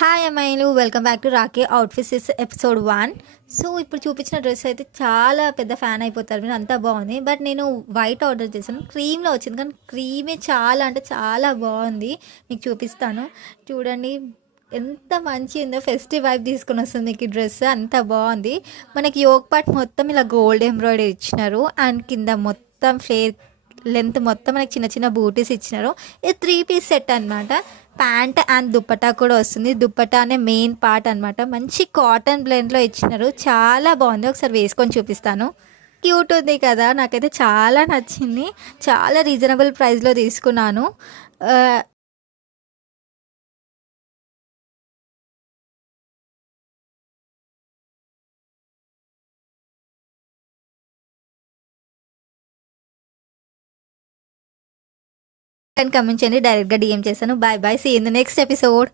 Hi అమ్మాయిలు, welcome back to Rocky outfits episode 1. So ఇప్పుడు చూపించిన డ్రెస్ అయితే చాలా పెద్ద ఫ్యాన్ అయిపోతారు మీరు, అంతా బాగుంది. బట్ నేను వైట్ ఆర్డర్ చేశాను, క్రీమ్లో వచ్చింది, కానీ క్రీమే చాలా అంటే చాలా బాగుంది. మీకు చూపిస్తాను చూడండి, ఎంత మంచి ఉందో. ఫెస్టివ్ వైబ్ తీసుకొని వస్తుంది మీకు ఈ డ్రెస్, అంత బాగుంది. మనకి యోక్ పార్ట్ మొత్తం ఇలా గోల్డ్ ఎంబ్రాయిడరీ ఇచ్చినారు, అండ్ కింద మొత్తం ఫ్లేర్ లెంత్ మొత్తం మనకి చిన్న చిన్న బూటీస్ ఇచ్చినారు. ఇది 3 పీస్ సెట్ అనమాట. ప్యాంట్ అండ్ దుప్పటా కూడా వస్తుంది. దుప్పటానే మెయిన్ పార్ట్ అనమాట. మంచి కాటన్ బ్లెండ్లో ఇచ్చినారు, చాలా బాగుంది. ఒకసారి వేసుకొని చూపిస్తాను. క్యూట్ ఉంది కదా, నాకైతే చాలా నచ్చింది. చాలా రీజనబుల్ ప్రైస్లో తీసుకున్నాను. అండ్ కమెంట్ చేయండి, డైరెక్ట్గా డిఎం చేశాను. Bye bye, see in the next episode.